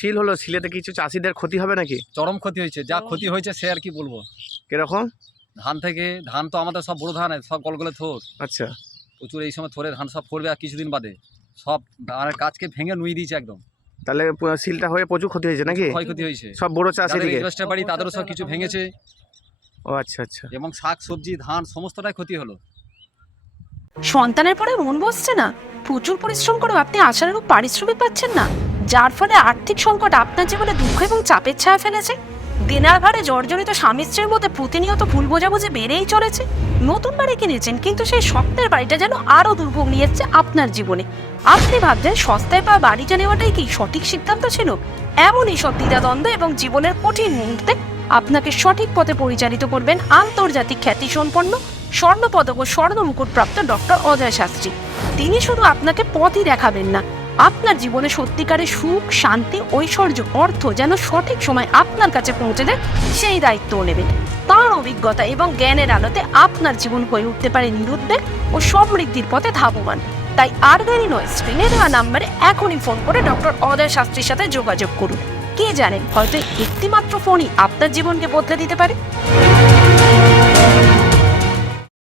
Seal হলো, সিলেতে কিছু চাষিদের ক্ষতি হবে নাকি? চরম ক্ষতি হয়েছে, যা ক্ষতি হয়েছে সে আর কি বলবো। কিরকম? ধান তো আমাদের সব বড় ধান, সব গলগলে থোর। আচ্ছা, প্রচুর এই সময় থোরে ধান সব পড়বে আর কিছুদিন বাদে সব ধানের গাছকে ভেঙে নুয়ে দিয়েছে একদম। তাহলে সিলটা হয়ে প্রচুর ক্ষতি হয়েছে নাকি? ক্ষয়ক্ষতি হয়েছে, সব বড় চাষ যাদের এদিকে? ইনভেস্টার বাড়ি তাদেরও সব কিছু ভেঙেছে ও আচ্ছা আচ্ছা। এবং শাক সবজি ধান সমস্তটাই ক্ষতি হলো। সন্তানের পরে মন বসছে না, প্রচুর পরিশ্রম করেও আপনি আশানুরূপ পারিশ্রমিক পাচ্ছেন না, যার ফলে আর্থিক সংকট আপনার জীবনে দুঃখ এবং চাপের ছায়া ফেলেছে। দিনার ভারে জর্জরিত স্বামী স্ত্রীর মধ্যে প্রতিনিয়ত ভুল বোঝাবুঝি বেড়েই চলেছে। নতুন বাড়ি কিনেছেন, কিন্তু সেই স্বপ্নের বাড়িটা যেন আরো দুর্ভোগ নিয়ে এসছে আপনার জীবনে। আপনি ভাবছেন সস্তায় পাওয়া বাড়িটা নেওয়াটাই কি সঠিক সিদ্ধান্ত ছিল? এমনই সব দ্বিধাদ্বন্দ্ব এবং জীবনের কঠিন মুহূর্তে আপনাকে সঠিক পথে পরিচালিত করবেন আন্তর্জাতিক খ্যাতিসম্পন্ন স্বর্ণপদক ও স্বর্ণ মুকুটপ্রাপ্ত ডক্টর অজয় শাস্ত্রী। তিনি শুধু আপনাকে পথই দেখাবেন না, আপনার জীবনে সত্যিকারের সুখ, শান্তি, ঐশ্বর্য, অর্থ যেন সঠিক সময় আপনার কাছে পৌঁছে দেয় সেই দায়িত্বও নেবেন। তাঁর অভিজ্ঞতা এবং জ্ঞানের আলোতে আপনার জীবন হয়ে উঠতে পারে নিরুদ্বেগ ও সমৃদ্ধির পথে ধাবমান। তাই আর দেরি নয়, স্ক্রিনে দেওয়া নাম্বারে এখনই ফোন করে ডক্টর অজয় শাস্ত্রীর সাথে যোগাযোগ করুন। কে জানেন, হয়তো একটিমাত্র ফোনই আপনার জীবনকে বদলে দিতে পারে।